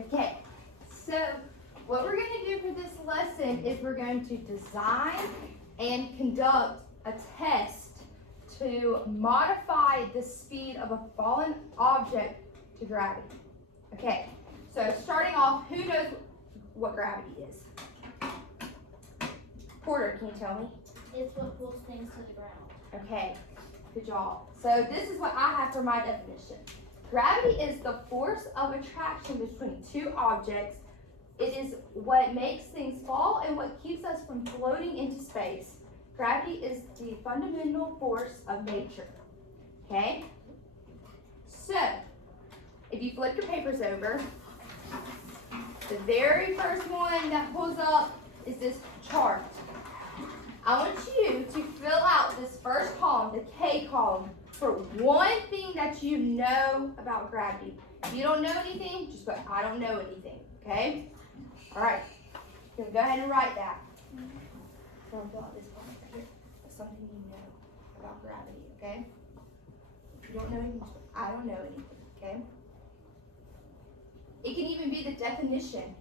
Okay, so what we're going to do for this lesson is we're going to design and conduct a test to modify the speed of a fallen object to gravity. Okay, so starting off, who knows what gravity is? Porter, can you tell me? It's what pulls things to the ground. Okay, good job. So this is what I have for my definition. Gravity is the force of attraction between two objects. It is what makes things fall and what keeps us from floating into space. Gravity is the fundamental force of nature. Okay? So, if you flip your papers over, the very first one that pulls up is this chart. I want you to fill out this first column, the K column, for one thing that you know about gravity. If you don't know anything, just put I don't know anything, okay? All right, you're gonna go ahead and write that. So fill out this one right here. That's something you know about gravity, okay? If you don't know anything, just put I don't know anything, okay? It can even be the definition.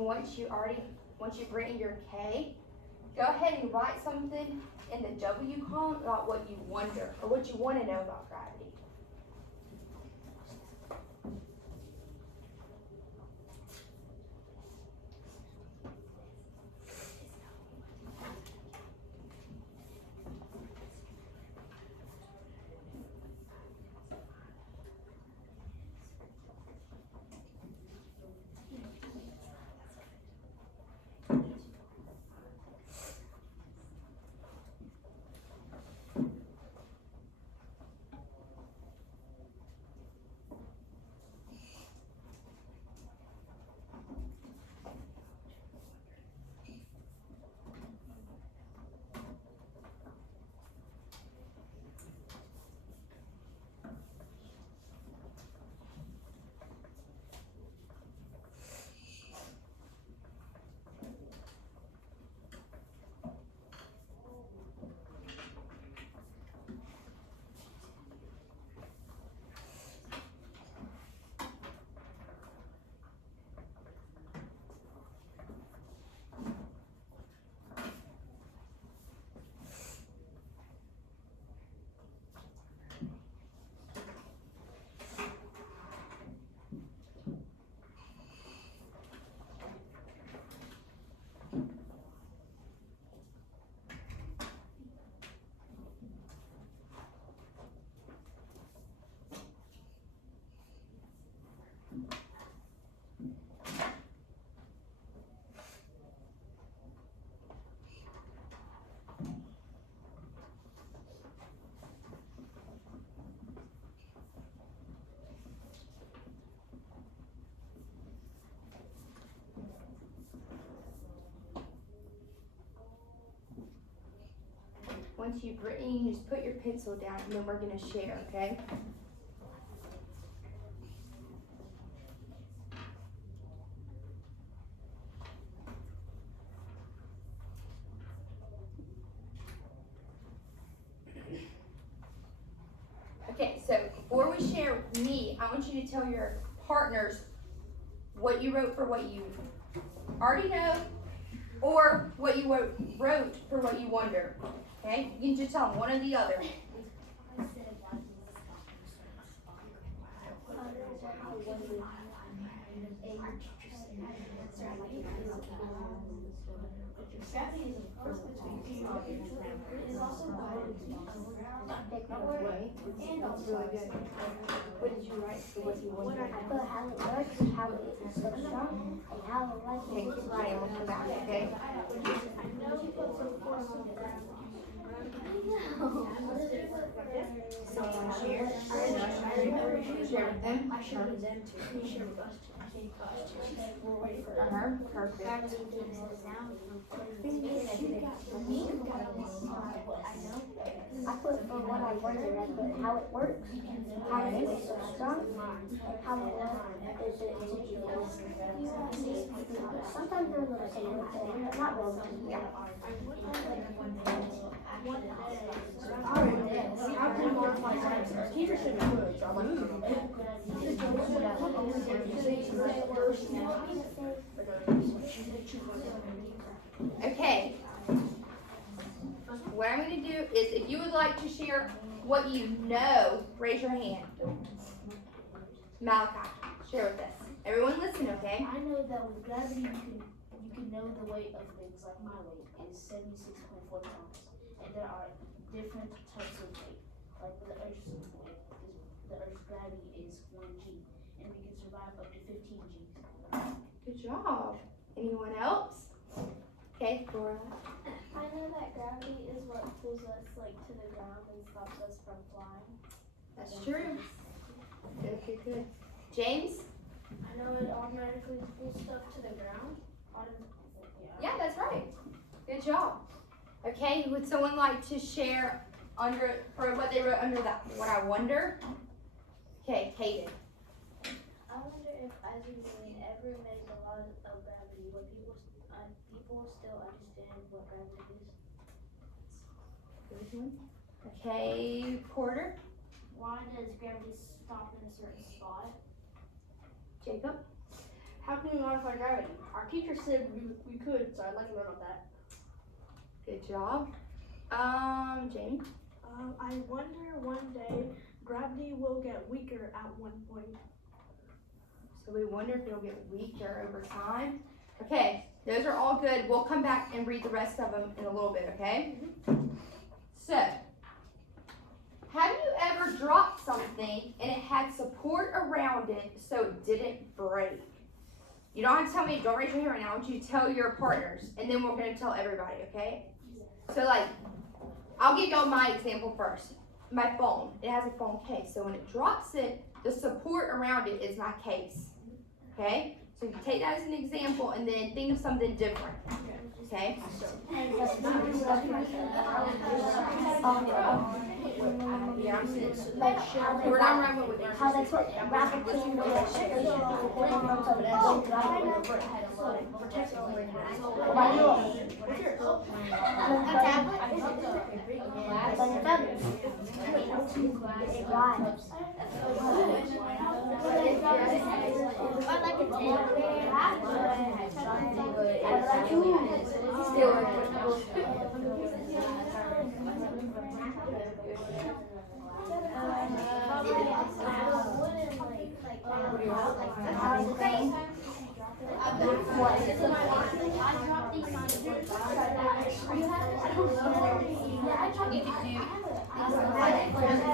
And once you've written your K, go ahead and write something in the W column about what you wonder or what you want to know about gravity. Once you've written, you just put your pencil down and then we're going to share, okay? Okay, so before we share with me, I want you to tell your partners what you wrote for what you already know or what you wrote for what you wonder. Okay, you can just tell them one or the other. That's really good. What did you write for what you wonder? I put how it works, how it is so strong, and how it like Okay, keep writing. We'll come back, okay? Someone share? Share with them? I share with them too. You share with us too. Perfect. I put for what I wondered, I put how it works, how it is so strong, how it is it. Sometimes they're a little similar, but not really. Yeah. Okay. What I'm going to do is, if you would like to share what you know, raise your hand. Malachi, share with us. Everyone listen, okay? I know that with gravity you can know the weight of things. Like my weight is 76.4 pounds, and there are different types of weight. Like the Earth's weight, the Earth's gravity is 1 g, and we can survive up to 15 g's. Good job. Anyone else? Okay, Flora. I know that gravity is what pulls us like to the ground and stops us from flying. That's true. Good. James? I know it automatically pulls stuff to the ground. Yeah, that's right. Good job. Okay, would someone like to share for what they wrote under that, what I wonder? Okay, Kaden. I wonder if as we ever made a lot of gravity, would people still understand what gravity is? Okay, Porter. Why does gravity stop in a certain spot? Jacob. How can we modify gravity? Our teacher said we could, so I'd like to learn about that. Good job. Jamie. I wonder one day gravity will get weaker at one point. So we wonder if it'll get weaker over time. Okay, those are all good. We'll come back and read the rest of them in a little bit, okay? So, have you ever dropped something and it had support around it so it didn't break? You don't have to tell me, don't raise your hand right now. I want you to tell your partners, and then we're going to tell everybody, okay? So, I'll give y'all my example first. My phone, it has a phone case. So when it drops it, the support around it is my case, okay? So you take that as an example and then think of something different, okay? We're not running with How they put rapid clean the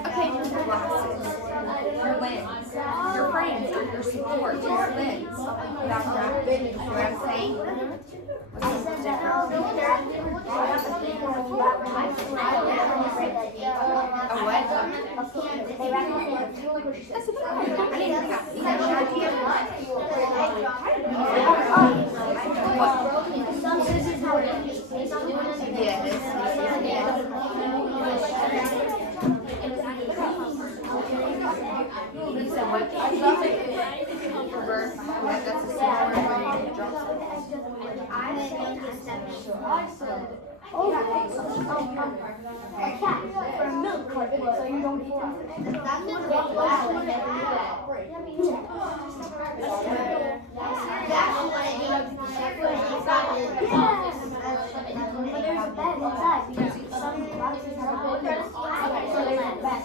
Okay, your glasses, your lens, your frames, or your support, your lens. Without grabbing, you know what I'm saying? A what? That's a good idea. I didn't think you had an idea of what? Yes. So what? That's a support where you drop something. A cat for a milk carton, so you don't fall. But there's a bed inside because some boxes have a bed. So there's a bed.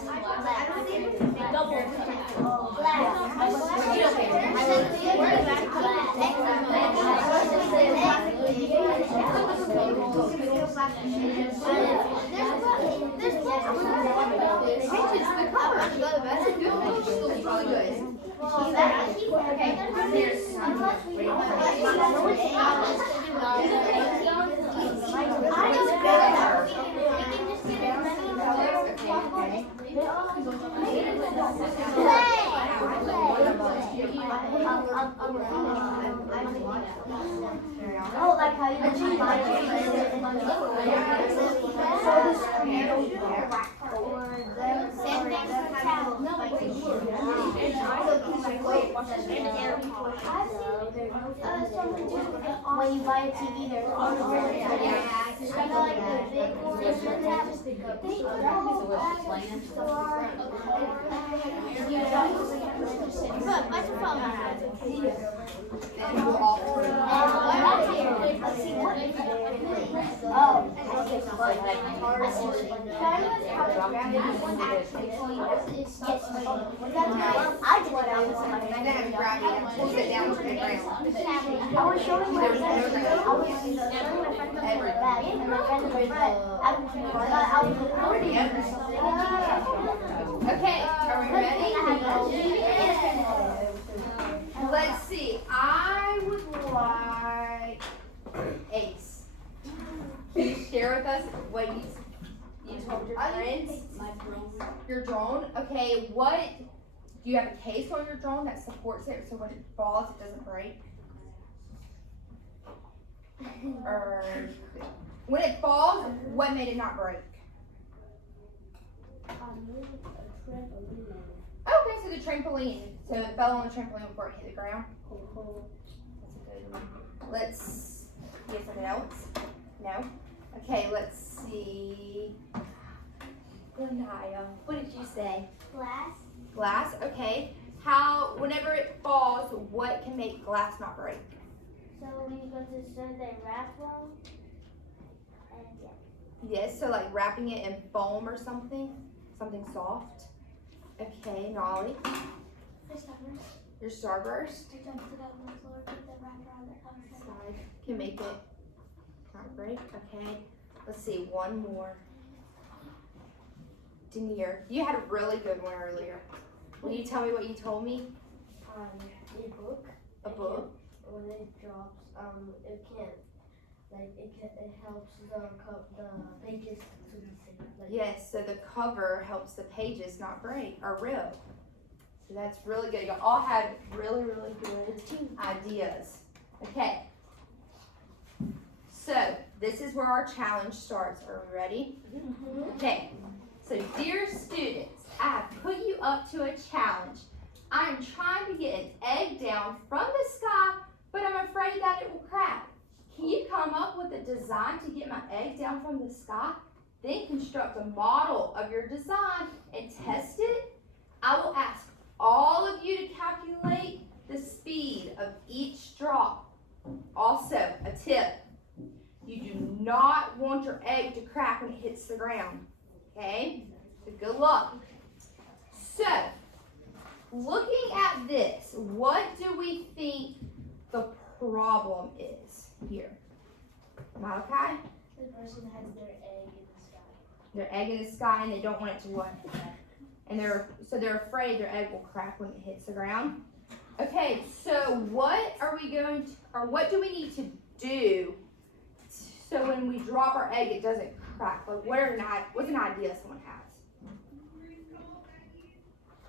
We can just Oh, like how you just buy so the screen or them. Same thing for towels. When you buy a TV, there's it's kind of like the big ones for tablets. But microphone. I was showing my friend my friend Okay, are we ready? Let's see. I would like Ace. Can you share with us what you told your friends? Your drone. Okay, what do you have a case on your drone that supports it so when it falls it doesn't break? Or when it falls, what made it not break? Okay, so the trampoline. So it fell on the trampoline before it hit the ground. That's a good one. Let's get something else. No. Okay, let's see. Lanaya, what did you say? Glass. Glass. Okay. Whenever it falls, what can make glass not break? So when you go to the store, they wrap them. And yeah. Yes. So like wrapping it in foam or something soft. Okay, Nolly. Your Starburst. Side can make it not break. Okay. Let's see, one more. Denier, you had a really good one earlier. Will you tell me what you told me? A book. A book? When it drops, it can't, it helps the pages to be safe. Yes, so the cover helps the pages not break or rip. So that's really good. You all had really, really good ideas. Okay. So this is where our challenge starts. Are we ready? Okay. So dear students, I have put you up to a challenge. I am trying to get an egg down from the sky, but I'm afraid that it will crack. Can you come up with a design to get my egg down from the sky? Then construct a model of your design and test it. I will ask all of you to calculate the speed of each drop. Also, a tip. You do not want your egg to crack when it hits the ground. Okay? So good luck. So, looking at this, what do we think the problem is here? Malachi? The person has their egg in the sky. Their egg in the sky and they don't want it to what? And they're afraid their egg will crack when it hits the ground. Okay, so what what do we need to do so when we drop our egg it doesn't crack? Like what's an idea someone has?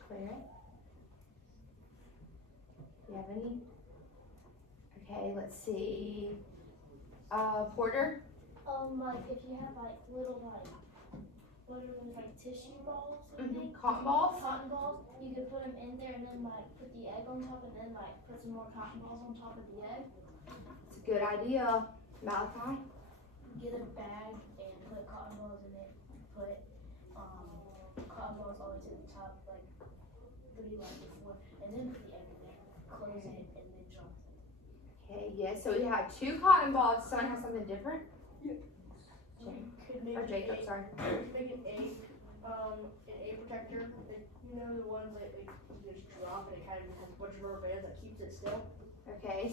Claire? Do you have any? Okay, let's see. Porter? Like if you have like little tissue balls in there, Cotton balls? cotton balls, you could put them in there and then like put the egg on top and then like put some more cotton balls on top of the egg. It's a good idea. Malachi? Get a bag and put cotton balls in it. Put cotton balls all the way to the top, like 3 like before, and then put the egg in there. Close it and then drop it. Okay, yes, so we have 2 cotton balls. Someone has something different? Could make Or Jacob, sorry. make an egg protector. You know the ones that you just drop and it kind of has a bunch of rubber bands that keeps it still. Okay,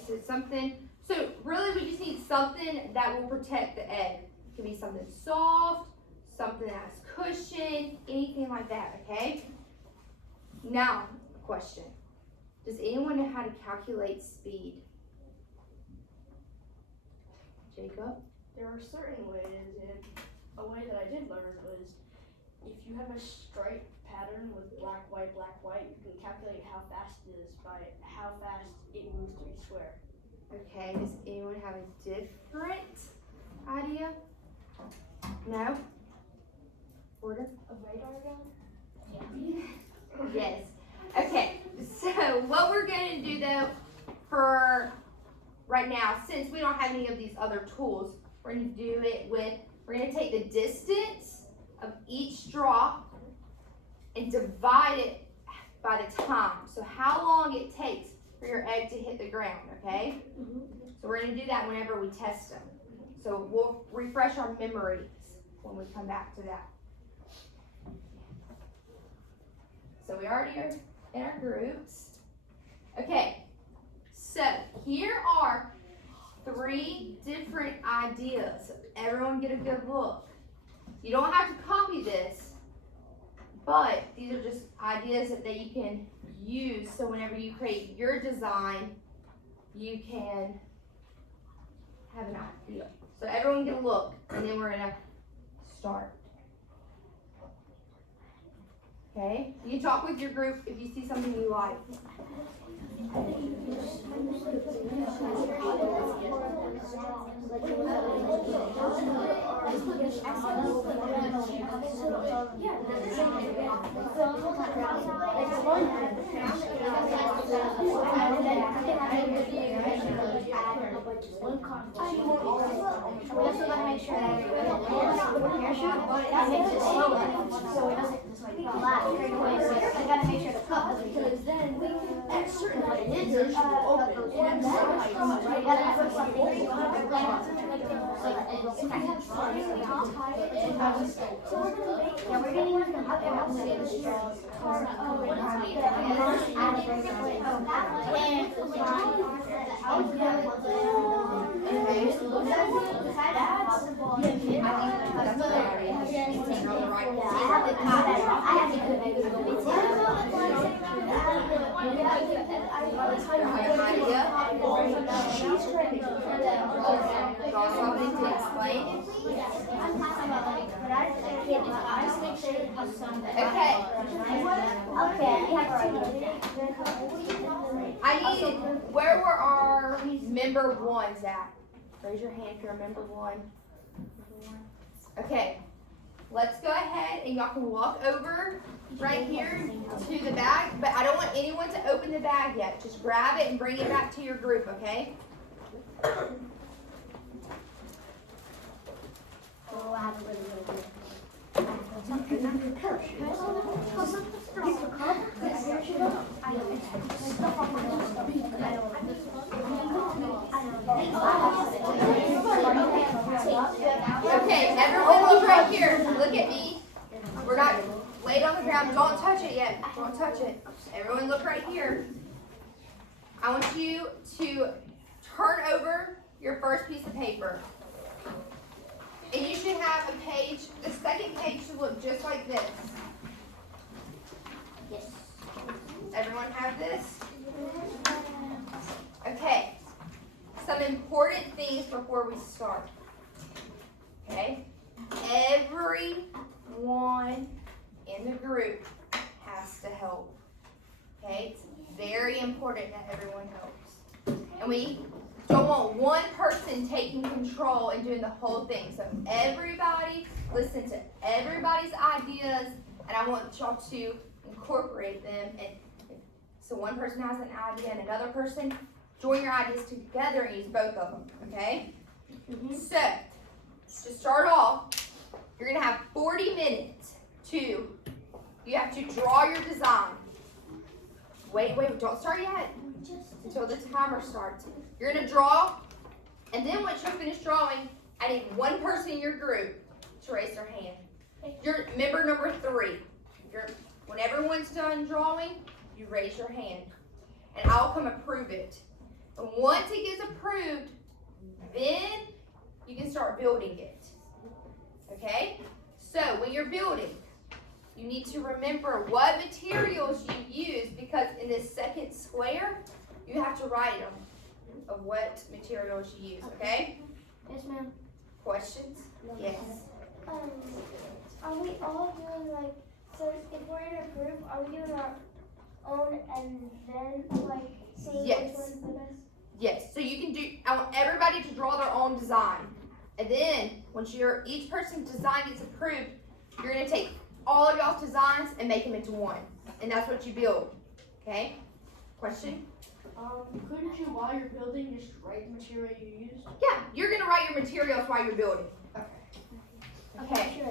so really we just need something that will protect the egg. It could be something soft, something that has cushion, anything like that, okay? Now, question. Does anyone know how to calculate speed? Jacob? There are certain ways, and a way that I did learn was if you have a stripe pattern with black, white, you can calculate how fast it is by how fast it moves through each square. Okay, does anyone have a different idea? No? Order? A radar gun? Yes. Okay, so what we're gonna do though, for right now, since we don't have any of these other tools, we're gonna do it with, we're gonna take the distance of each drop and divide it by the time. So how long it takes for your egg to hit the ground, okay? So we're gonna do that whenever we test them. So we'll refresh our memories when we come back to that. So we already are in our groups. Okay, so here are 3 different ideas. Everyone get a good look. You don't have to copy this, but these are just ideas that you can use, so whenever you create your design, you can have an idea. So everyone get a look, and then we're gonna start. Okay, you can talk with your group if you see something you like. We also gotta make sure that that makes it slower, so it doesn't collapse straight away. So we gotta make sure the cup doesn't, because then we can, at certain heights, there's open. And then, we gotta put something yeah, we're gonna use the straws. Okay. I need, where were our member ones at? Raise your hand if you're a member one. Okay, let's go ahead and y'all can walk over right here to the bag, but I don't want anyone to open the bag yet. Just grab it and bring it back to your group, okay? Oh, I have a really good idea. Okay, everyone look right here. Look at me. We're not laid on the ground. Don't touch it yet. Don't touch it. Everyone look right here. I want you to turn over your first piece of paper. And you should have a page, the second page should look just like this. Yes. Everyone have this? Okay. Some important things before we start. Okay? Everyone in the group has to help. Okay? It's very important that everyone helps. And we don't want one person taking control and doing the whole thing. So everybody listen to everybody's ideas, and I want y'all to incorporate them. And so one person has an idea and another person, join your ideas together and use both of them, okay? So, to start off, you're gonna have 40 minutes you have to draw your design. Wait, don't start yet. Until the timer starts. You're gonna draw, and then once you're finished drawing, I need one person in your group to raise their hand. You're member number 3. When everyone's done drawing, you raise your hand, and I'll come approve it. And once it gets approved, then you can start building it. Okay? So when you're building, you need to remember what materials you use, because in this second square, you have to write them of what materials you use, okay? Yes, ma'am. Questions? Yes. Are we all doing like, so if we're in a group, are we doing our own and then like seeing Yes. which one's the best? Yes, so you can do, I want everybody to draw their own design. And then, once each person's design gets approved, you're gonna take all of y'all's designs and make them into one. And that's what you build, okay? Question? Couldn't you, while you're building, just write the material you use? Yeah, you're gonna write your materials while you're building. Okay.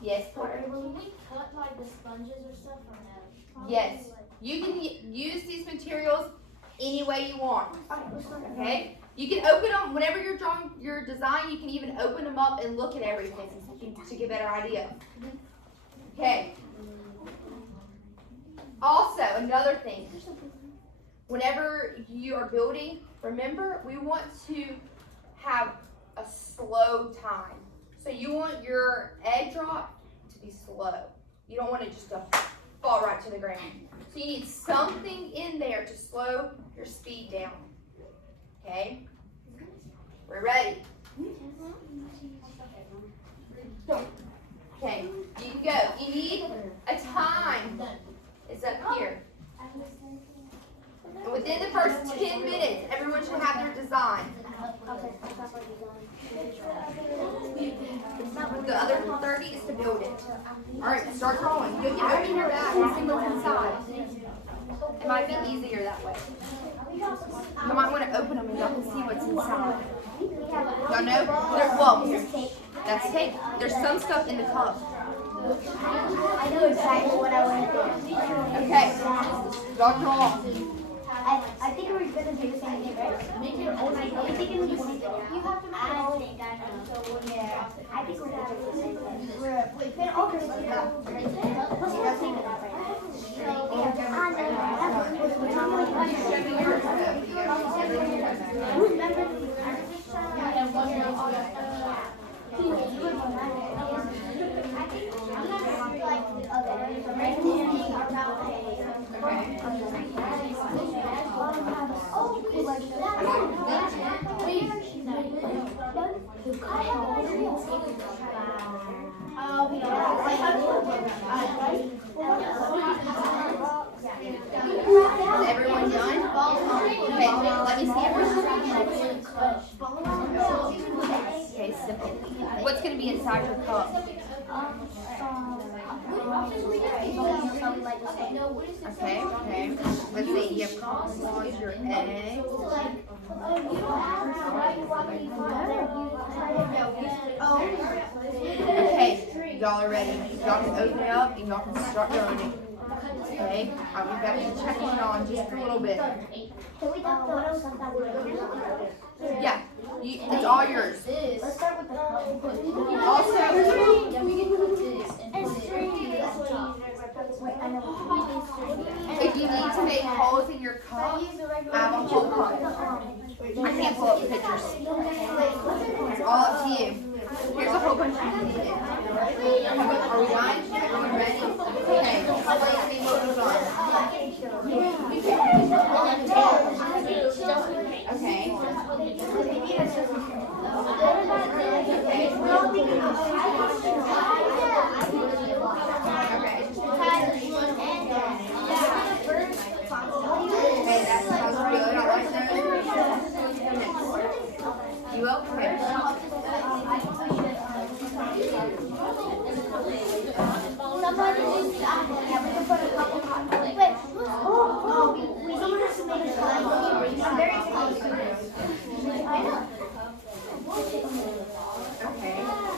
Yes, Porter? Can we cut like the sponges or stuff from them? Yes. You can use these materials any way you want, okay? You can open them, whenever you're drawing your design, you can even open them up and look at everything to get a better idea. Okay. Also, another thing, whenever you are building, remember, we want to have a slow time. So you want your egg drop to be slow. You don't want it just to fall right to the ground. So you need something in there to slow your speed down. Okay? We're ready. Okay, you can go. You need a time. It's up here. And within the first 10 minutes, everyone should have their design. The other 30 is to build it. Alright, start drawing. You can open your bag and see what's inside. It might be easier that way. You might want to open them and y'all can see what's inside. Y'all know? That's tape. There's some stuff in the cup. I know exactly what I want to do. Okay, y'all draw. I think we're gonna do the same thing, right? Make your own idea. You have to make your own. Yeah. I think we're gonna do the same thing. We're all gonna do that. Let's think about it right Is everyone done? Okay, let me see everyone. Okay, simple. What's going to be inside your cup? Okay, okay. Let's see, you have coffee, your eggs. Okay, y'all are ready. Y'all can open it up and y'all can start learning. Okay, I'll be back to check it on just a little bit. Yeah, it's all yours. Let's start with the cup. Also, if you need to make holes in your cup, I have a hole punch. I can't pull up the pictures. It's all up to you. Here's a whole bunch you can do. Are we done? Everyone ready? Okay, I'll wait and see what goes on. Okay. Okay, that sounds good. I like that. You okay? Somebody needs to, yeah, we can put a couple on. Wait, someone has to make a slide. I'm very close. I know. Okay.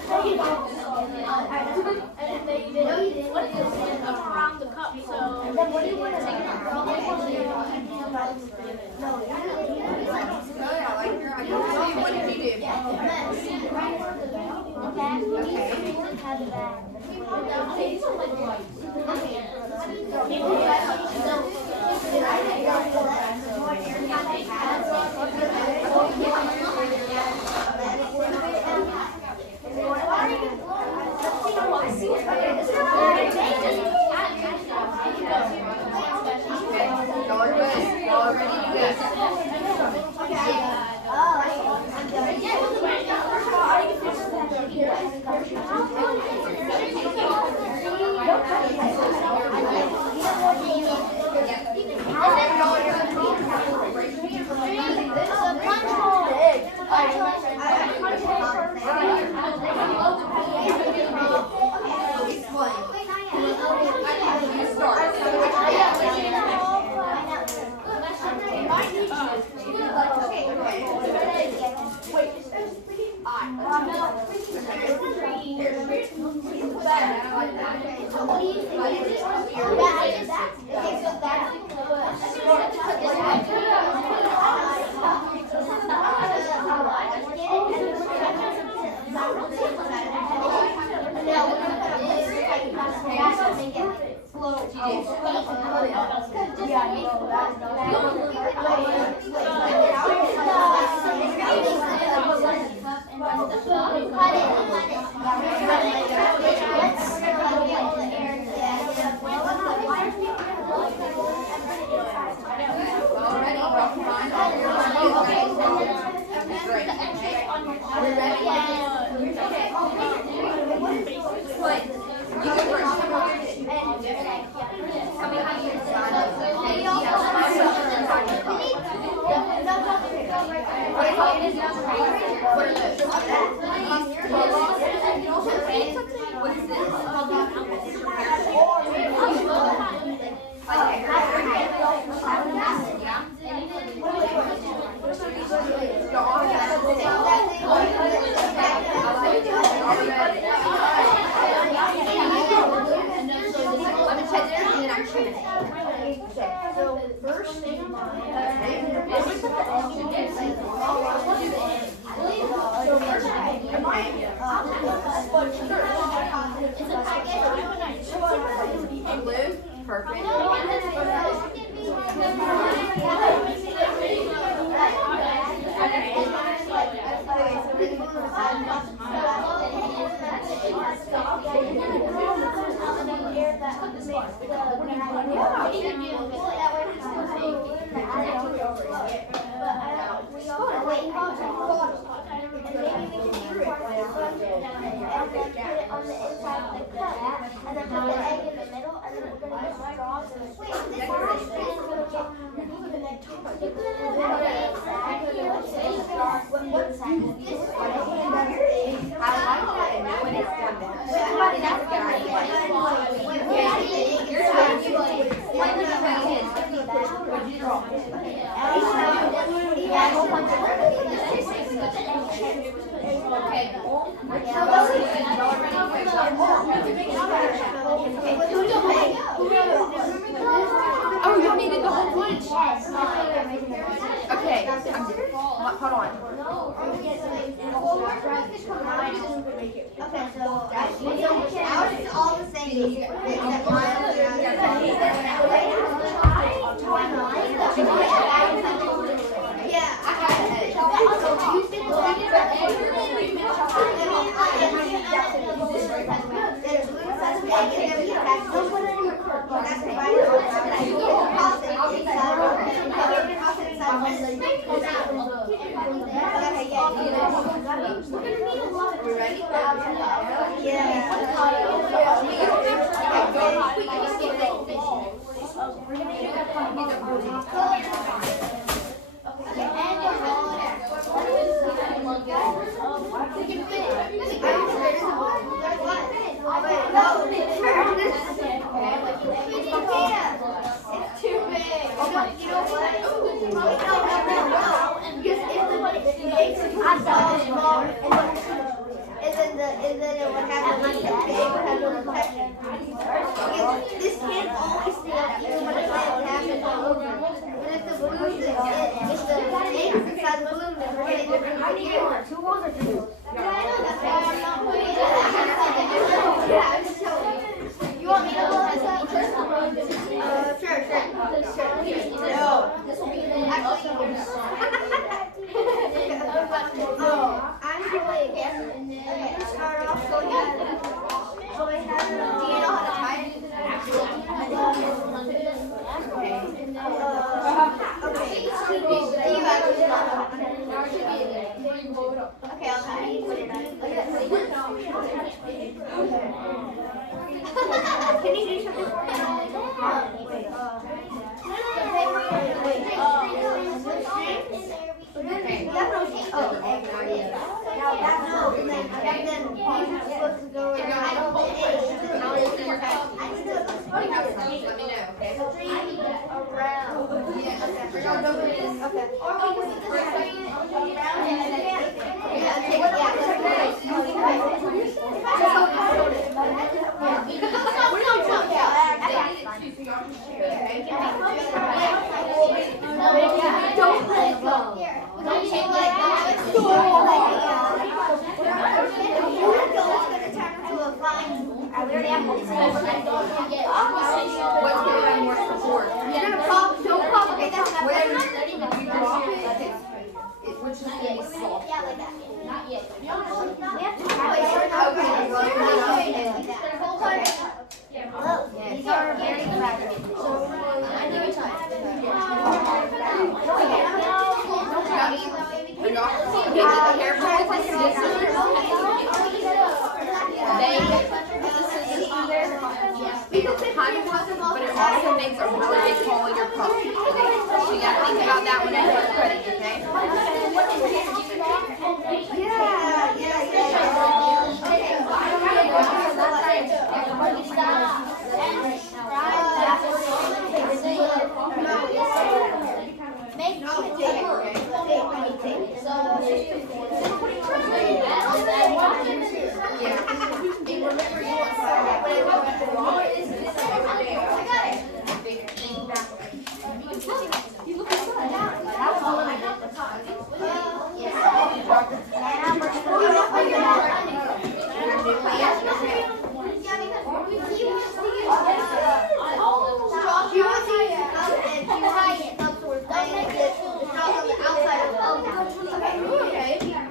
No, you don't. And they did what is around the cup, so. And then what do you want to make? No, Good, I like your idea. What did you do? Y'all are good. Y'all are ready to go. Okay. Oh, you needed the whole bunch? Okay, hold on. Okay, so ours is all the same except yeah, I and then it would have like the big would have no protection. This can't always stay up even when it's happening over. But if the balloon if the eggs inside the balloon then we're getting different. 2 walls or 3? Yeah, I know that's why I'm not putting it in. Yeah, I'm just telling you. You want me to hold this up? Sure. No. Actually, I'm going again. Start off so we have. Do you know how to tie it? Okay. Do you actually know how to tie it? Okay, I'll tie it. Can you do something for me? Wait. Okay. What's gonna have more support? You're gonna pop, don't pop, okay, that's not Whatever bad. you drop it, which is gonna be soft. Yeah, like that. Not yet. We have to have it. Okay, well, you're not Okay. Well, these are very fragile. I know it's hard. You're not okay, be careful with the scissors. It kind of helps, but it also makes a really big hole in your cup. Okay? So you gotta think about that whenever you're cutting, okay?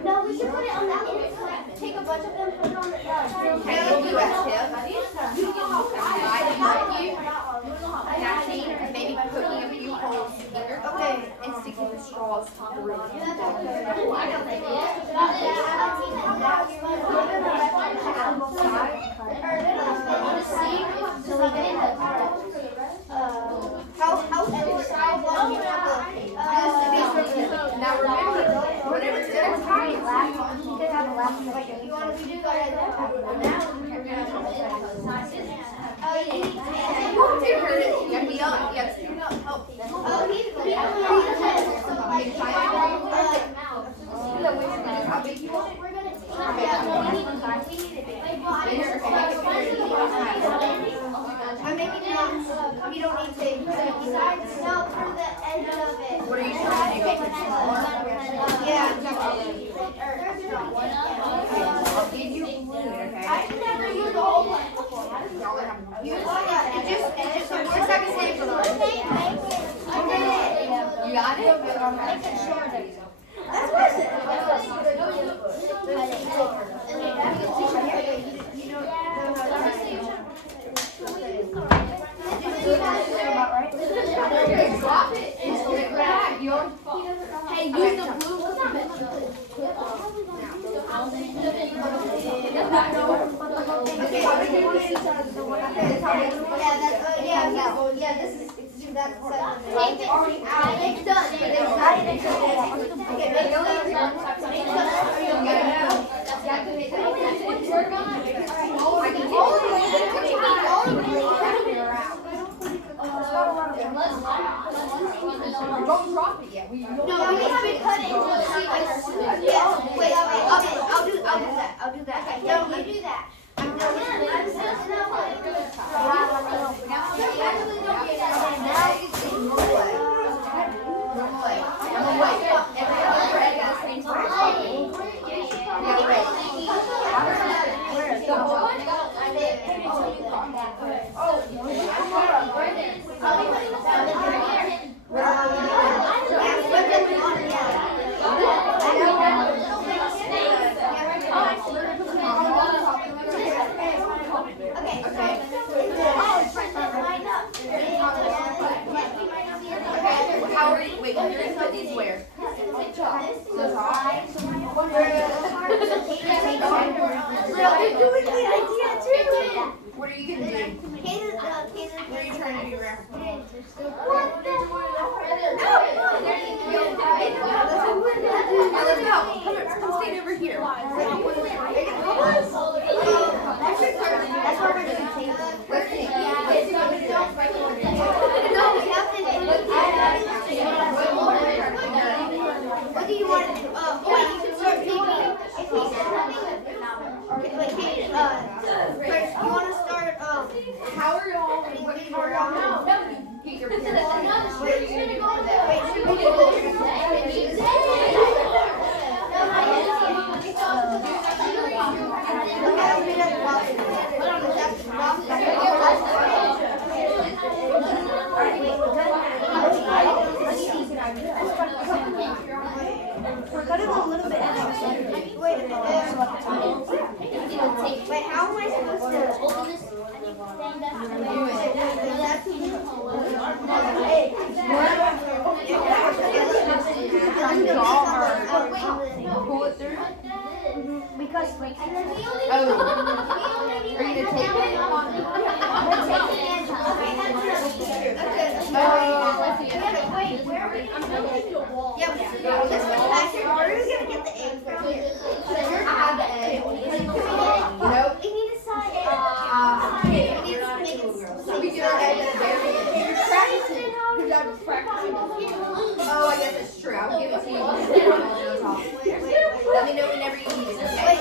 No, we should put it on the inside. Take a bunch of them, put it on the Okay, you'll do that, Tiff. Catching, maybe poking a few holes here. Okay. And sticking the straws through. Now remember, whenever you're gonna tie it, you won't do hurt it. You have to be up. You have to stand up. Help. How big you want it? I'm making it on, we don't need to, no, for the end of it. What are you trying to do? Make it smaller? Yeah. I'll give you a balloon, okay? I can never use the whole one. Y'all have It's just the worst I can say for the You got it? That's worth it. Drop it. It's stick back. Hey, use the blue. Yeah, this is, that's already out. It's done. Okay, Don't drop it yet. no, we haven't cut it. Yeah, wait, I'll do that. No, you do that. How are you? Wait, you're gonna put these where? The top. What are you gonna do? What are you trying to do, Rare? Let's go. Come stand over here. Let's see. What do you want to do? Wait, you can start taking. First, you want to start. How are y'all? How are y'all now? Get your pins. What are you gonna do for that? Okay, I'll do that. Oh, are you gonna take it? I have the egg. Nope. We do our egg at the very end. Oh, I guess it's true. I'll give it to you. Let me know whenever you need it, okay?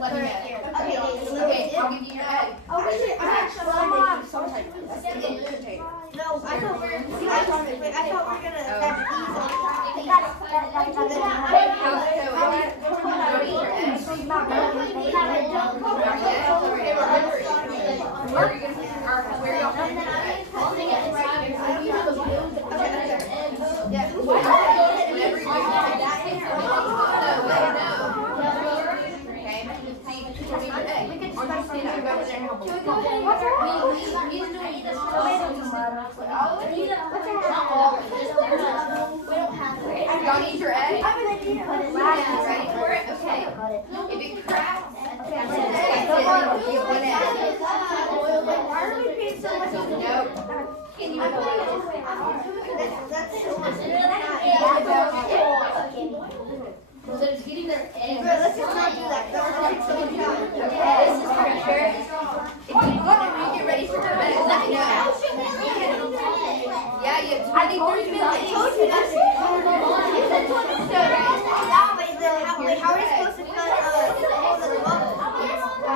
Let me know. Okay, I'll give you your egg. No, I thought we were gonna have How's it going? Don't eat your egg. Where are you gonna where are y'all putting your egg? Yeah. Whenever you're ready. No, let her know. Okay? See, give me your egg. Or just stand up, go over there and help me. Y'all need your egg? Ready for it? Okay. If it cracks, that's it. Get one egg. Nope. Can you So it's getting their eggs. Let's just not do that. If you get ready for your egg, let me know. Yeah, you have 23 minutes. Wait, how are we supposed to cut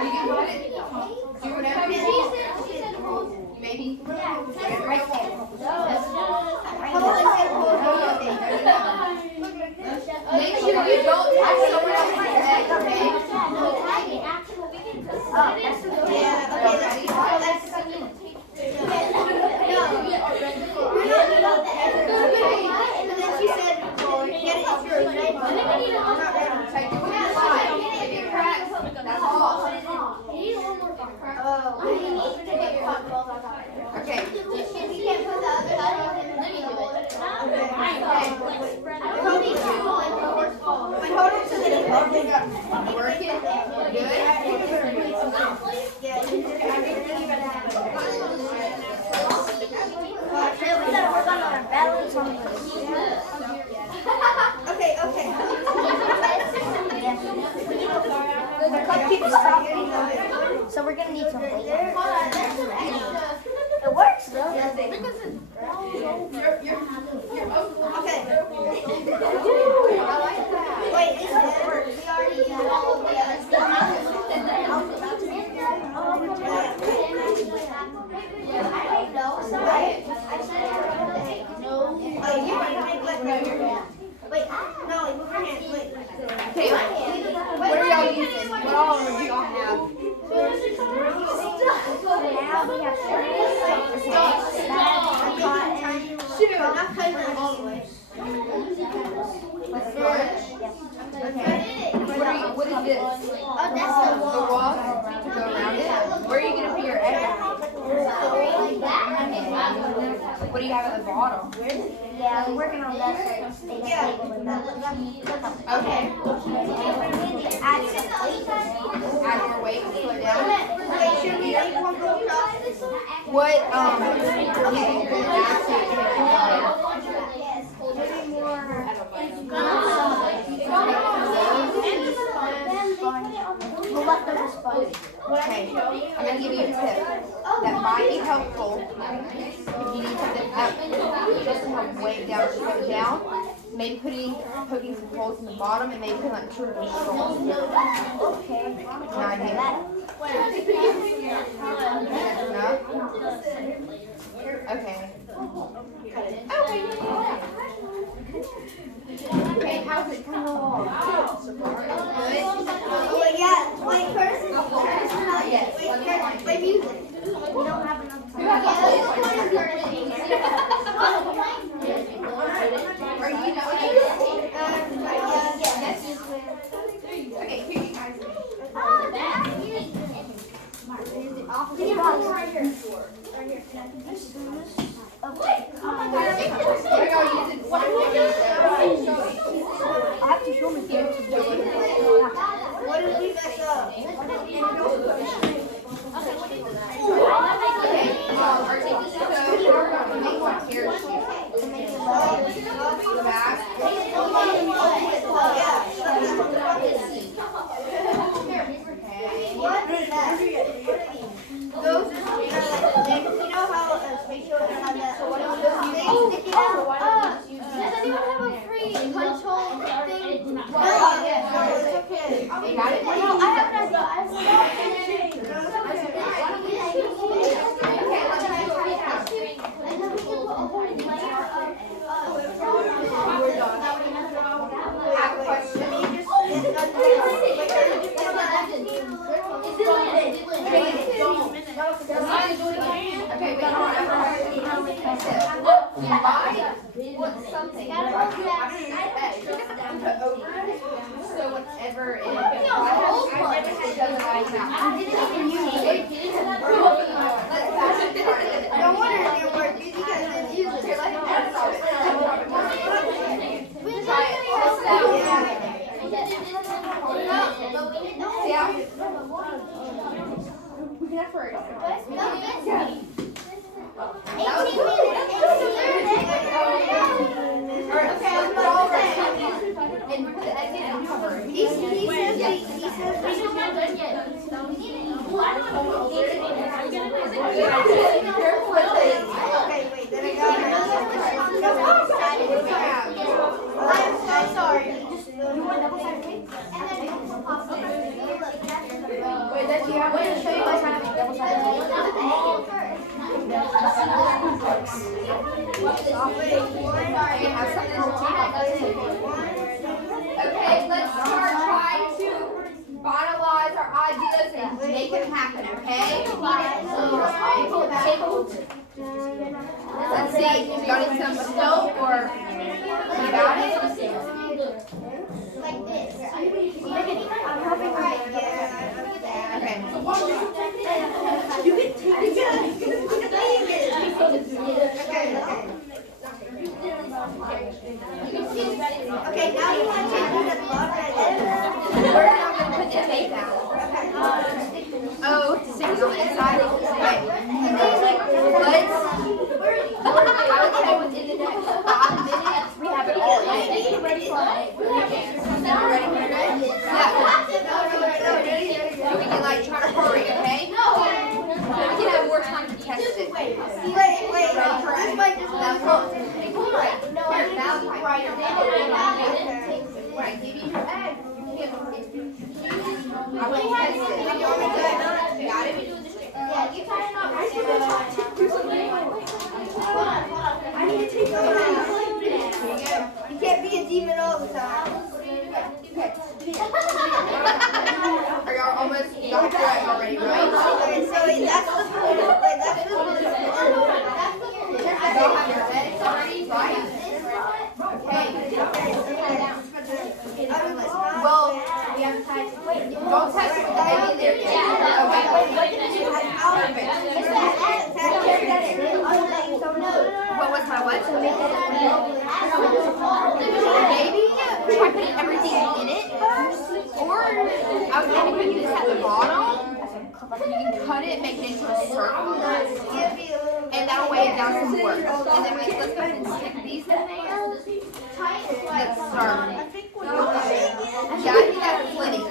You can put it, do whatever you need. Maybe. right there? Make sure you don't touch someone else's egg, okay? Take it with your side. If it cracks, that's all. Okay. Work it. Okay. The cup keeps stopping. So we're gonna need some weight. It works though. Okay. Wait, this works. We already used all of the other stuff. Wait, no, move your hands. Wait. Okay, what are y'all using? What all do y'all have? Now we have Shoot. I'm cutting them all the way. Okay. What is this? Oh, that's The wall to go around it? Where are you going to put your egg? What do you have at the bottom? Yeah, I'm working on that. Okay. Add Add more weight, slow it down. should we make one go What, you can add to it to make it Okay, I'm going to give you a tip that might be helpful if you need something up, just to help weigh it down, slow it down. Maybe poking some holes in the bottom and maybe putting like sort of a straw. Okay. An idea. Enough? Okay. Okay, how's it coming along? Wait, yeah, wait, first. Yes. Wait, music. We don't have enough time. Are you not? Yes. Okay, here you guys. Right here. Okay. Does anyone have a free control thing? You got it? No, I have an idea. And then we can put a whole layer of I have a question. Okay, wait, hold on. Why would something put over so whenever it doesn't like that? No wonder it didn't work because it's easier. Try it. Yeah. We can have for it. And put the egg in and cover it. Careful with it. I'm so sorry. You want double-sided tape? And then pop it. Wait, then you have to show you guys how to make double-sided tape. Okay, let's start trying to finalize our ideas and make them happen, okay? Let's see, you got some soap or you got it? Like this. I'm helping her. Okay. You can take it. Okay, now you want to take the bottom. We're not gonna put the tape down. Oh, to stick it on the inside. Okay. Let's. I would say within the next 5 minutes, we have it all in. Ready for it? Ready? Yeah. We can like try to hurry, okay? We can have more time to test it. Wait. This might just now look. No, here, now right right, give you your egg. You can't. I will test it. Got it? Yeah, you try it out. I need to take it. You can't be a demon all the time. Are y'all almost? Y'all have your egg already, right? Okay, so that's the point. Wait, that's the Y'all have your eggs already, right? Okay. Well, don't test it with the egg in there yet. Okay. What was my what? Maybe try putting everything in it first. Or I was thinking put this at the bottom. You can cut it, make it into a circle. And that'll weigh it down some more. And then let's go ahead and stick these in there. Let's start. Yeah, I think that's plenty.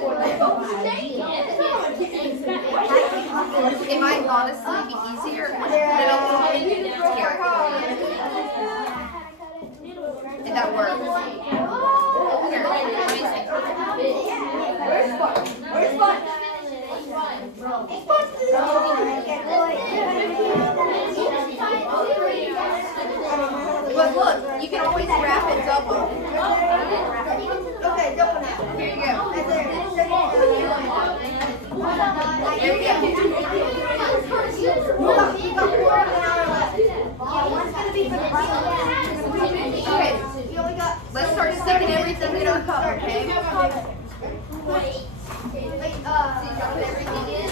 It might honestly be easier to put it a little bit here. Did that work? Here, what do you think? Where's Spot? Where's Spot? But look, you can always wrap it double. Okay, double now. Here you go. Right there. Here we go. Okay, let's start sticking everything in our cup, okay? Wait, So you got everything in?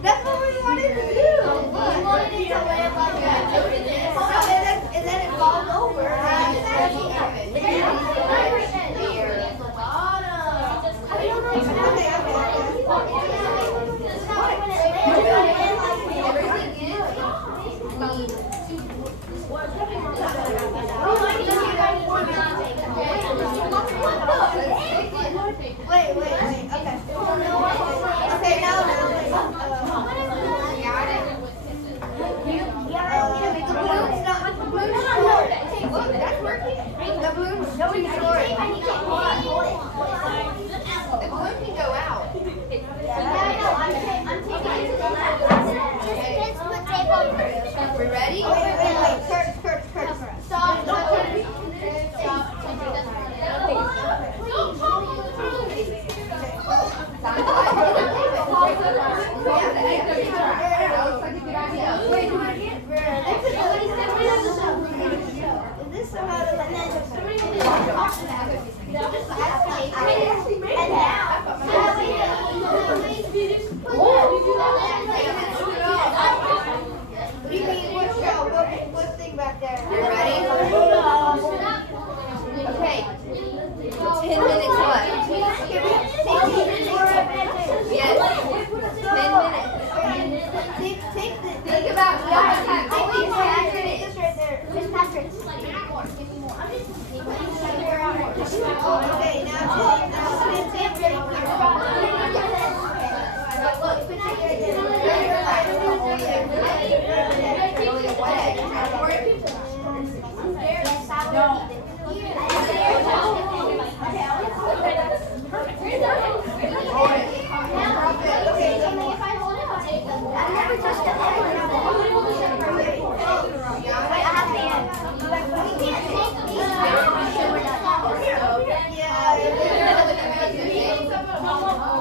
That's what we wanted to do. We wanted it to land like that. And then it falls over. Wait, okay. Okay, now. Look, that's working. The balloon is going short. The balloon can go out. We ready? Wait. Kurt. Stop. Is this somehow what's thing back there? You ready? Okay. 10 minutes left. Yes. 10 minutes. Think about the other time. Only 10 minutes. Miss Patrick. Okay, now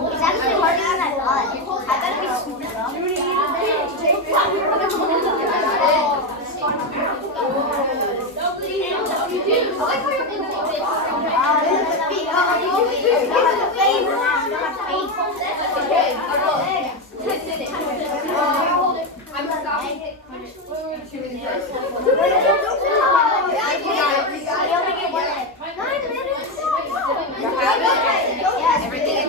it's actually harder than I thought. I thought it'd be super tough. I'm stopping it. 2 minutes. Everything is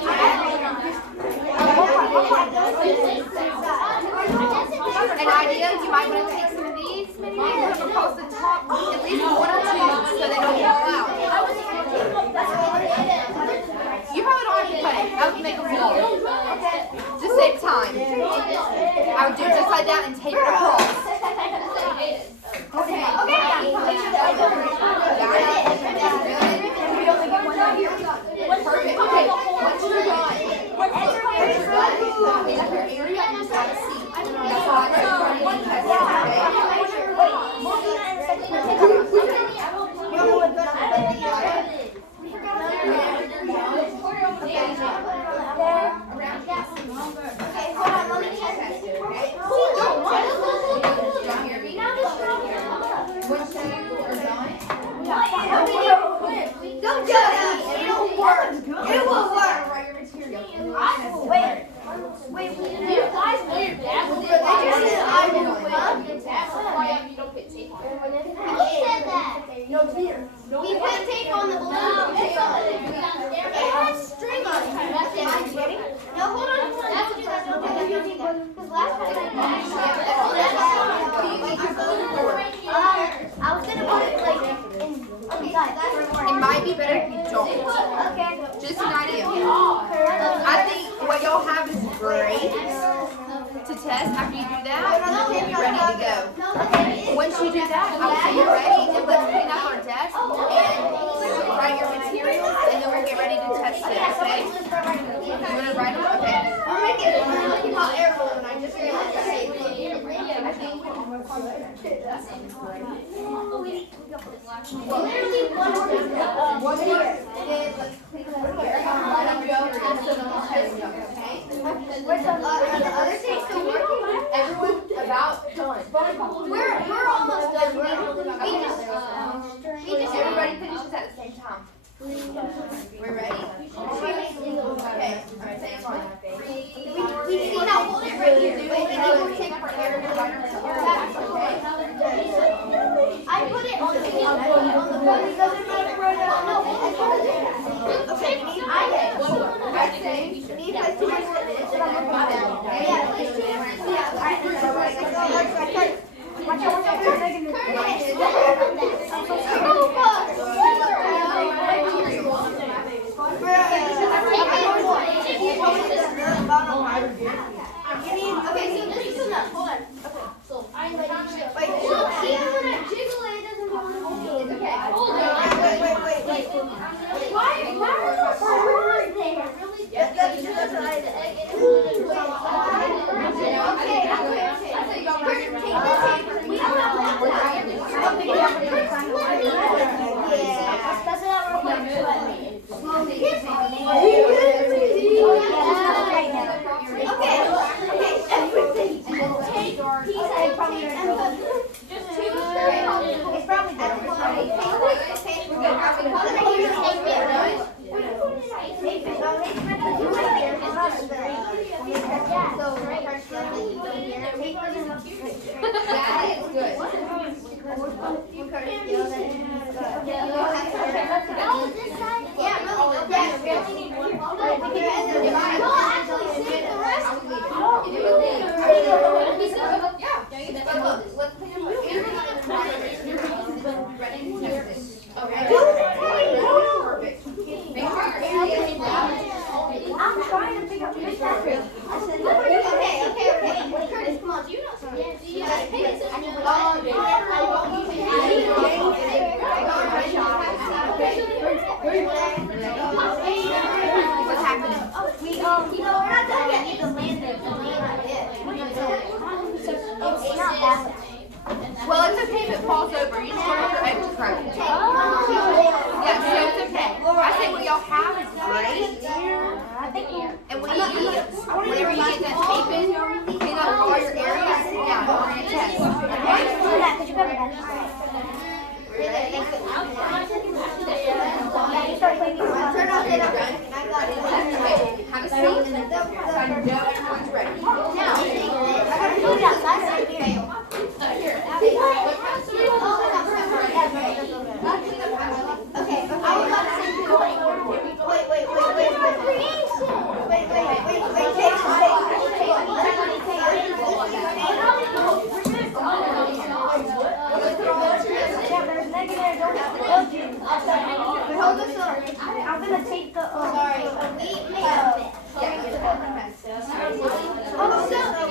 an idea, you might want to take some of these, maybe put them across the top, at least 1 or 2, so they don't fall out. You probably don't have to cut it. I would make them long. Just save time. I would do it just like that and tape it across. Okay. Perfect. Okay. Once you're done, don't do that. It'll work. It will work. Wait, you guys know your dad will do it. I will win. That's why you don't put tape on it. Who said that? No fear. We put tape on the balloon. It has string on it. No, hold on. That's what you guys don't do. Because last time I was gonna put it like in. Okay, guys. it might be better if you don't. Okay. Just an idea. I think what y'all have is great to test. After you do that, you'll be ready to go. Once you do that, I will say you're ready, and let's clean up our desk and write your materials, and then we'll get ready to test it, okay? You want to write them? Okay. We're making hot air balloon. I just realized that. literally one more. One more. And then let's clean up our hair. Let them go and so they'll test them, okay? Are the other things still working? Everyone's about done. We're all Well, it's okay if it falls over. You just want your extra credit. Yeah, so it's okay. I think what y'all have is great. And when you eat, whenever you get that tape in, clean up all your areas. Yeah, over your chest. Okay? Have a seat. So I know everyone's ready. Now, I'm gonna take the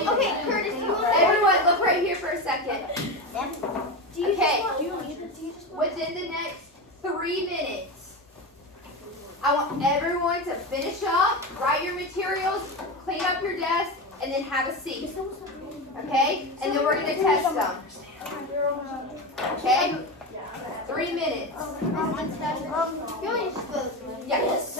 okay, Curtis, everyone look right here for a second. Okay, within the next 3 minutes, I want everyone to finish up, write your materials, clean up your desk, and then have a seat. Okay? And then we're going to test them. Okay? 3 minutes. Yes.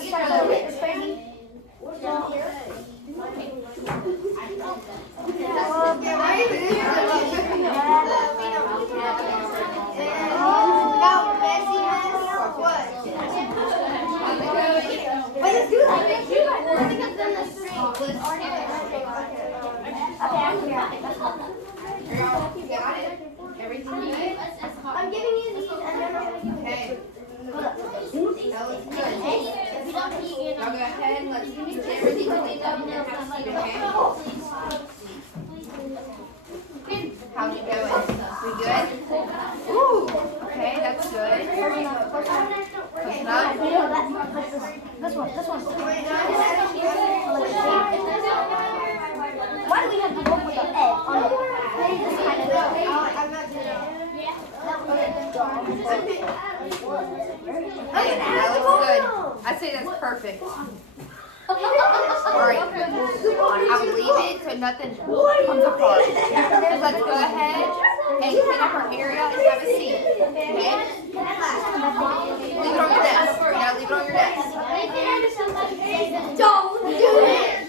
Everything good? I'm giving you these and then I'm gonna give you Okay. Hold up. That looks good. Y'all go ahead, let's get everything cleaned up and then have a seat, okay? How's it going? We good? Ooh, okay, that's good. Close enough? This one. Why do we have to go with the egg on the maybe this kind of Okay, that looks good. I'd say that's perfect. Alright. I will leave it so nothing comes apart. Let's go ahead and clean up our area and have a seat. Okay? Leave it on your desk. You gotta leave it on your desk. Don't do it!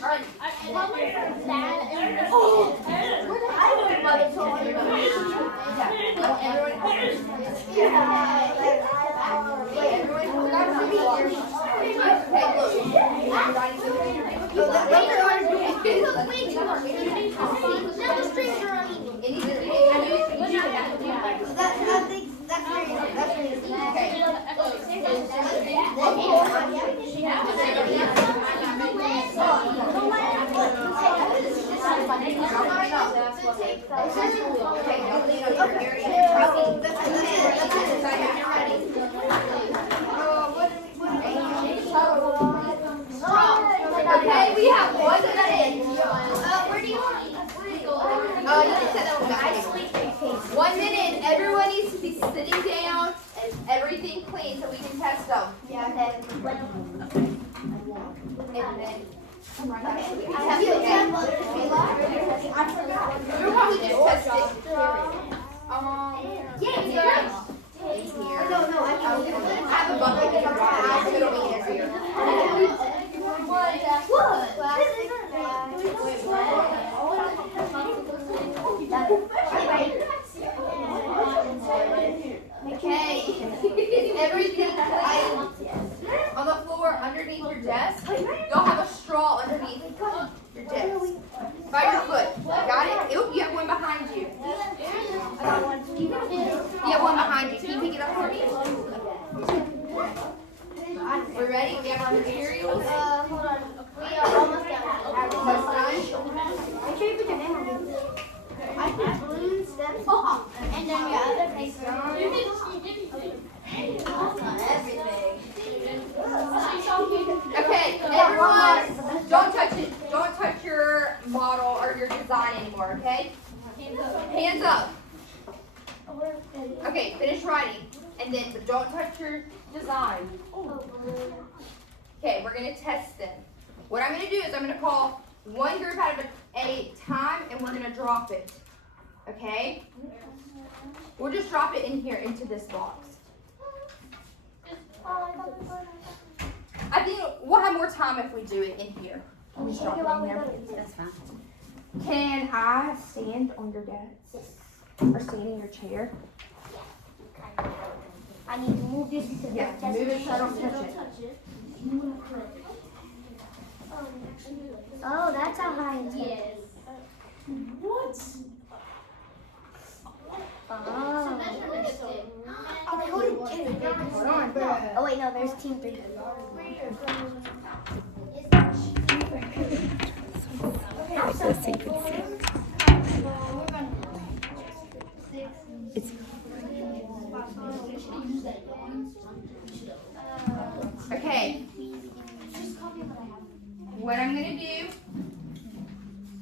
Okay, everyone needs to be sitting down and everything clean so we can test them. Yeah, okay. And then, I forgot. remember how we just tested? Yeah. No, I have a bucket in the garage, so it'll be easier. Okay, is everything clean on the floor underneath your desk? Y'all have a straw underneath your desk. By your foot. Got it? Oop, you have one behind you. You have one behind you. Can you pick it up for me? We're ready? We have our materials. Hold on. We are almost done. Almost done. Make sure you put your name on it. I put balloons, that's all. And then your other paper. Okay, everyone, don't touch it. Don't touch your model or your design anymore, okay? Hands up. Okay, finish writing. And then, but don't touch your design. Okay, we're gonna test them. What I'm gonna do is I'm gonna call one group out of a time and we're gonna drop it. Okay? We'll just drop it in here into this box. I think we'll have more time if we do it in here. We just drop it in there. That's fine. Can I stand on your desk? Or stand in your chair? I need to move this to Yeah, move it so I don't touch it. Oh, that's how high it is. Yes. Oh. Hold on. Oh wait, no, there's team 3. Okay. What I'm gonna do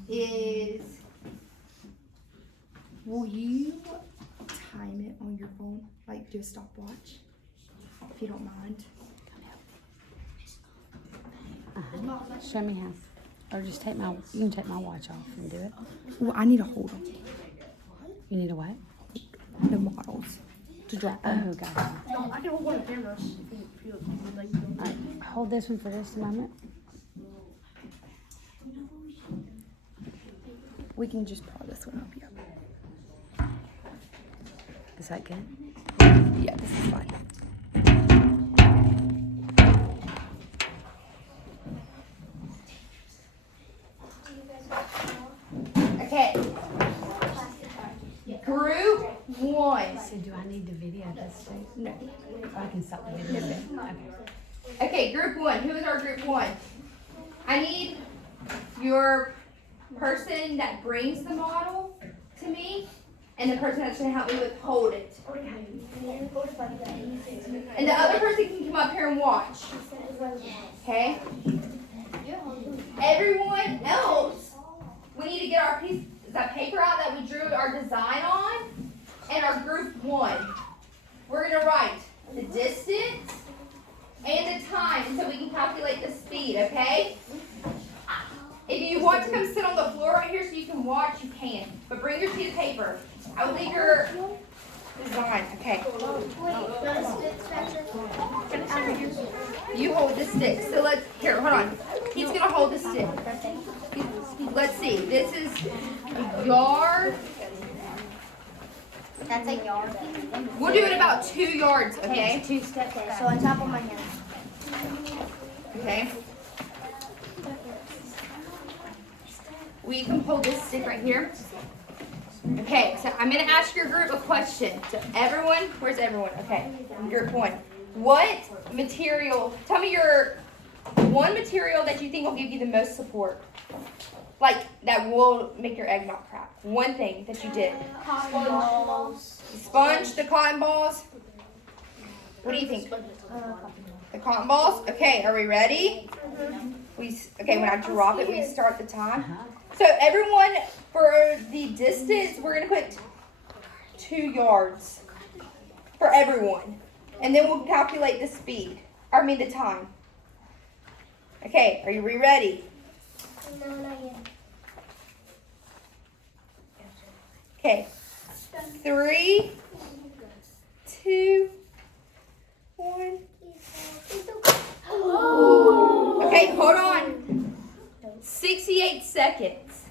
is, will you time it on your phone? Like do a stopwatch, if you don't mind. Show me how. Or just take my, you can take my watch off and do it. Well, I need to hold them, You need a what? the models, to drop Oh, them. gotcha. I can hold one of the cameras if you would like to. All right, hold this one for just a moment. We can just pull this one up here. Is that good? Yeah, this is fine. Okay. Group 1. So do I need to video this too? No. I can stop the video. Okay. Okay, group 1. Who is our group 1? I need your person that brings the model to me and the person that's going to help me with hold it. And the other person can come up here and watch. Okay? Everyone else, we need to get our piece of paper out that we drew our design on and our group 1. We're going to write the distance and the time so we can calculate the speed, okay? If you want to come sit on the floor right here so you can watch, you can. But bring your sheet of paper. I will leave your design, okay? You hold the stick. So here, hold on. He's gonna hold the stick. Let's see, this is a yard. That's a yard. We'll do it about 2 yards, okay? 2 steps. So on top of my hand. Okay. We can hold this stick right here. Okay, so I'm gonna ask your group a question. So everyone, where's everyone? Okay, group 1. What material, tell me your one material that you think will give you the most support. Like, that will make your egg not crack. One thing that you did. Cotton balls. The sponge, the cotton balls. What do you think? The cotton balls? Okay, are we ready? Okay, when I drop it, we start the time. So everyone, for the distance, we're gonna put 2 yards for everyone. And then we'll calculate the speed. The time. Okay, are you ready? No, not yet. Okay. 3, 2, 1. Okay, hold on. 68 seconds.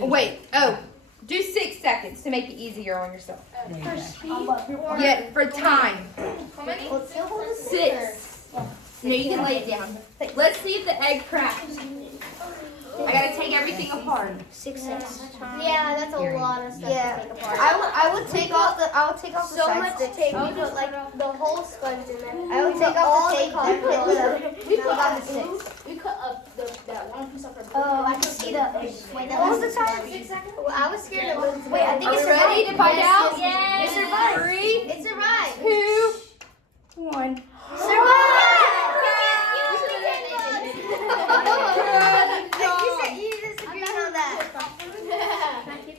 Wait, do 6 seconds to make it easier on yourself. Yeah, for time. How many? 6. No, you can lay it down. Let's see if the egg cracks. I gotta take everything apart. 6 seconds. Yeah, that's a lot of stuff Yeah. to take apart. I would take off the so side much sticks. tape. We put like the whole sponge in there. I would take off the tape and put We the put on up the sticks. We cut up that one piece of our Oh, I can see the. Wait, What was the time? 6 seconds? Well, I was scared it was. Wait, I think Are it's we ready to find out? It survived. 3, It survived. 2, 1.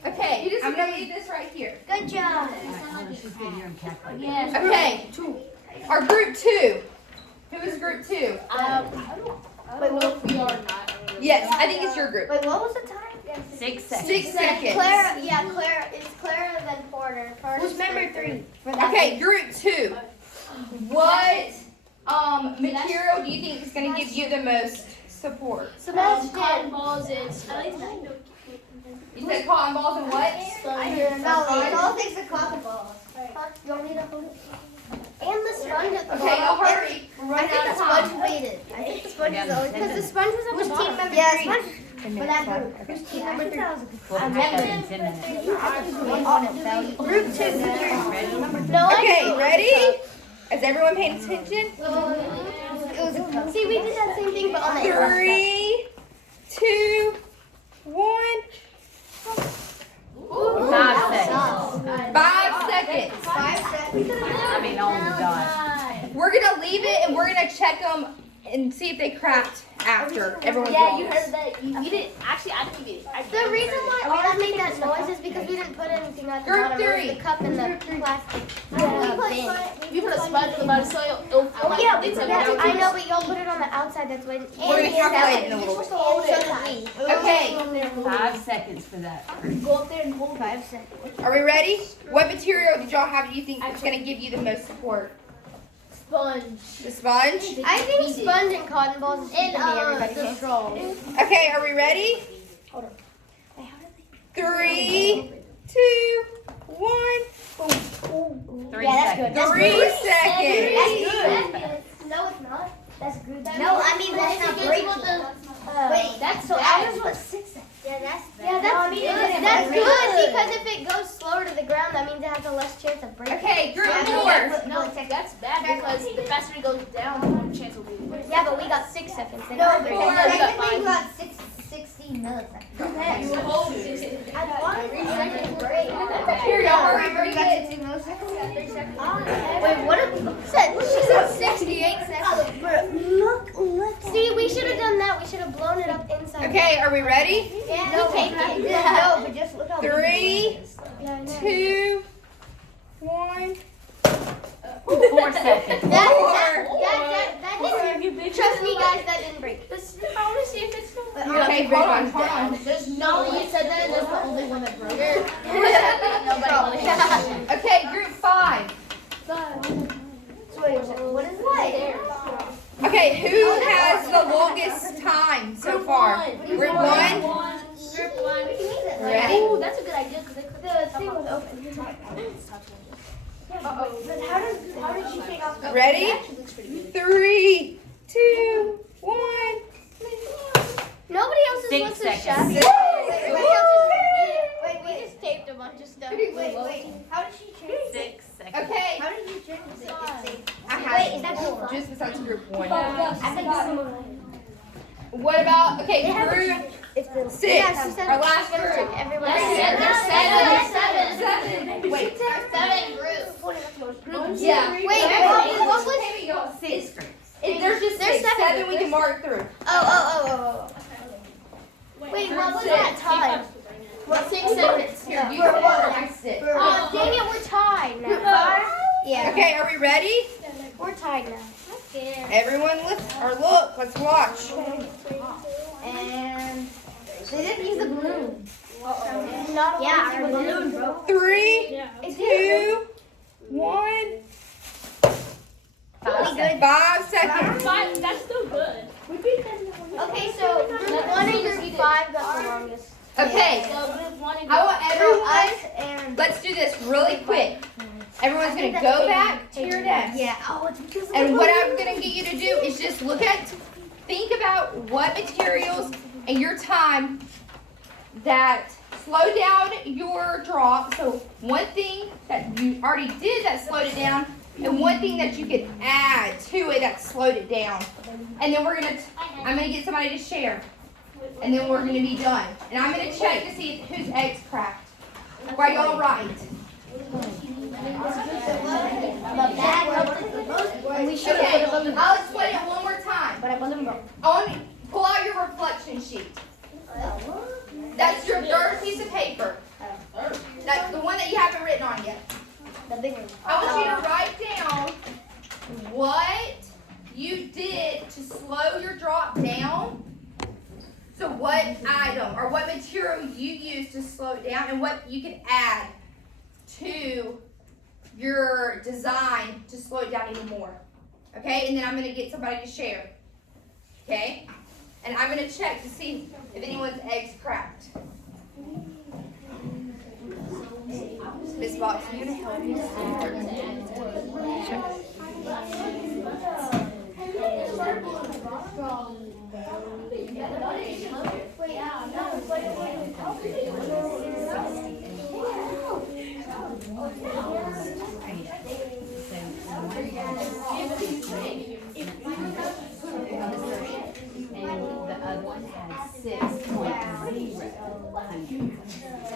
Okay, I'm gonna leave this right here. Good job. Yes. Okay, our group 2. Who is group 2? Wait, well, we are not. Yes, I think it's your group. Wait, what was the time? 6 seconds. 6 seconds. Clara, it's Clara then Porter. Who's member 3? Okay, group 2. What material do you think is gonna give you the most support? Cotton balls and You said cotton balls and what? All things are cotton balls. You want me to hold it? And the sponge at the Okay, y'all hurry. We're I running think out the of sponge time. waited. I think the sponge is always because the sponge was at Who's the team bottom. member 3? Yeah, sponge. For that group. Who's team member 3? We'll pick up in 10 minutes. Group 2. No, Okay, ready? Is everyone paying attention? It was a cup. See, we did that same thing, but on the 3, 2, 1. 5 seconds. 5 seconds. 5 seconds. I mean, oh my gosh. We're gonna leave it and we're gonna check them and see if they cracked after everyone's Yeah, you lost. heard that. You didn't. Actually, I didn't even. The reason why ours made that noise is because we didn't put anything at the Group bottom. It 3. was the cup and the plastic. We put a sponge on the bottom so it'll. Oh yeah, we put that. I know, but y'all put it on the outside. That's why. We're gonna calculate it in a little bit. Okay, 5 seconds for that. Go up there and hold 5 seconds. are we ready? What material did y'all have do you think is gonna give you the most support? sponge. The sponge? I think sponge and cotton balls is And everybody. the straw. Okay, are we ready? 3, 2, 1. 3 Yeah, that's seconds. good. 3 seconds. No, it's not. That's good. No, I mean that's not breaking. Wait, That's so ours was 6 seconds. Yeah, that's Yeah, good. that's That's good. good because if it goes slower to the ground, that means it has a less chance of breaking. Okay, group Yeah, 4. No, that's bad because the faster it goes down, the more chance will be. Yeah, but we got 6 seconds. They No, got but 3 4. seconds. technically we got 60 milliseconds. I thought 3 seconds break. Here, y'all hurry, We bring got it. 60 milliseconds. Wait, what if she said 68 seconds? Look. See, we should have done that. We should have blown it up inside. Okay, are we ready? Yeah, No, we taped it. No, but just look how big 3, the balloon is. 2, 1. 4 seconds. That didn't, trust me guys, that didn't break. I want to see if it's still. Okay, hold on, hold on. No, you said that, and that's the only one that broke. Okay, group 5. Wait, what is it? Okay, who has the longest time so far? Group 1? Ready? Oh, that's a good idea because they could. The thing was open. How did she take off? Ready? 3, 2, 1. Nobody else 6 looks as seconds. shabby. Wait, We just taped a bunch of stuff. wait. How did she change? 6 seconds. Okay, How did you change it? I Wait, is that have group just besides group 1. I think What about, okay, group it's the 6, Yeah, she said our last she's gonna group. check everybody. There's 7. Wait, 7 groups. yeah. Wait, what was? Here we go. 6 groups. There's just There's 6, 7. 7 we can mark through. Oh. Wait, what was that time? What 6 ready? We're tired now. Everyone look, let's watch. And they didn't use a balloon. Yeah, our balloon broke. 3, 2, 1. 5 seconds. That's still good. Okay, so group 1 and group 5 got the longest. Okay, So group 1 and I want everyone, Us and let's do this really quick. Everyone's gonna go back to your desk. yeah. Oh, it's because of And the what balloon. I'm gonna get you to do is just think about what materials and your time that slow down your drop. So one thing that you already did that slowed it down, and one thing that you could add to it that slowed it down. And then I'm gonna get somebody to share. And then we're gonna be done. And I'm gonna check to see whose eggs cracked. While y'all write. We should Okay, have put a balloon. I'll explain it one more time. But a balloon broke. Pull out your reflection sheet. That's your third piece of paper. That's the one that you haven't written on yet. The big one. I want you to write down what you did to slow your drop down. So what item or what material you used to slow it down and what you can add to your design to slow it down even more. Okay, and then I'm going to get somebody to share. Okay, and I'm going to check to see if anyone's eggs cracked. Miss Box, are you going to help me? And the other one had 6.0.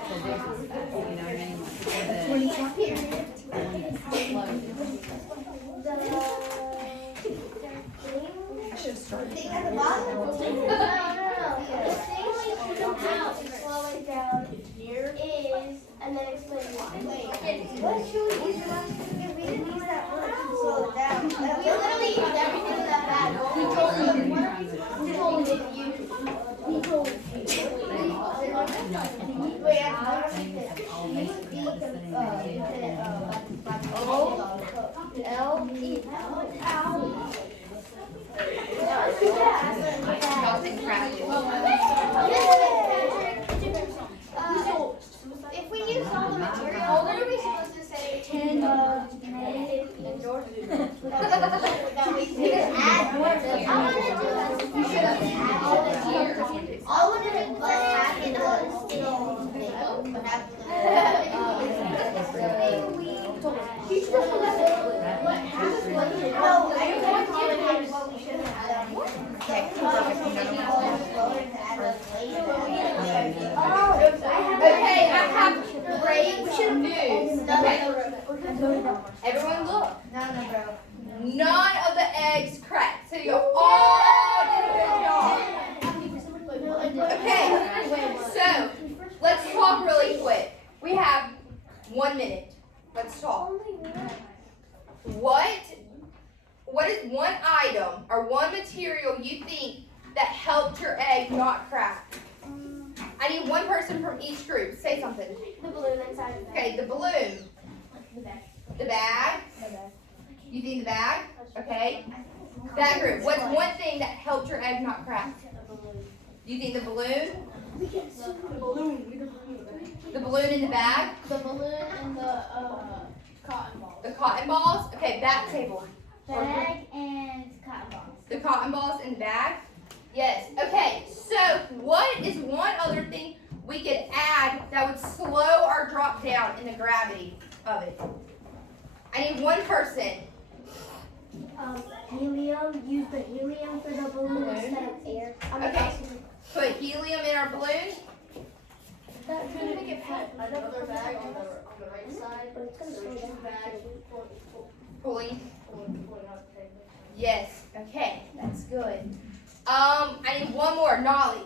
So theirs was fast, you know what I mean? I should have started. And then explain why. What should we use? We didn't use that word to slow it down. We literally used everything that bad. We told them. We told them you. We told them. Wait, if we use all the material, what are we supposed to say? That we can add more. I want to do that. You should have all the material. I want to do half and still no, I don't want to call it what we should have done. Okay, Okay, I have great news. Okay, everyone look. None of the eggs cracked. So you all did a good job. Okay, so let's talk really quick. We have 1 minute. Let's talk. What is one item or one material you think that helped your egg not crack? I need one person from each group. Say something. The balloon inside of Okay, the balloon. The bag. You think the bag? Okay. That group. What's one thing that helped your egg not crack? You think the balloon? The balloon in the bag? The balloon and the cotton ball. The cotton balls? Okay, back table. Bag and cotton balls. The cotton balls in the bag? Yes. Okay, so what is one other thing we could add that would slow our drop down in the gravity of it? I need one person. Helium. Use the helium for the balloon instead of air. Okay. Put helium in our balloon. Could make it fit another bag on the right side? But it's gonna So slow two down. bags Pulling. pulling out the table. Yes. Okay, that's good. I need one more. Nolly.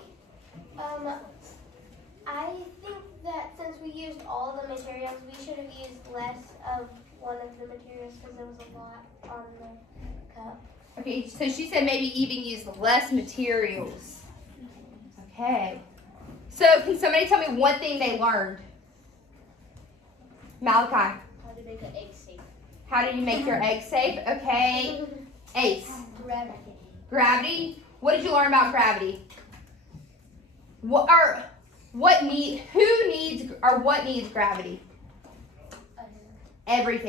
I think that since we used all the materials, we should have used less of one of the materials because there was a lot on the cup. Okay, so she said maybe even use less materials. Okay. So can somebody tell me one thing they learned? Malachi, How to make an egg safe. how do you make your egg safe? Okay. Ace, gravity. What did you learn about gravity? What needs gravity? Everything.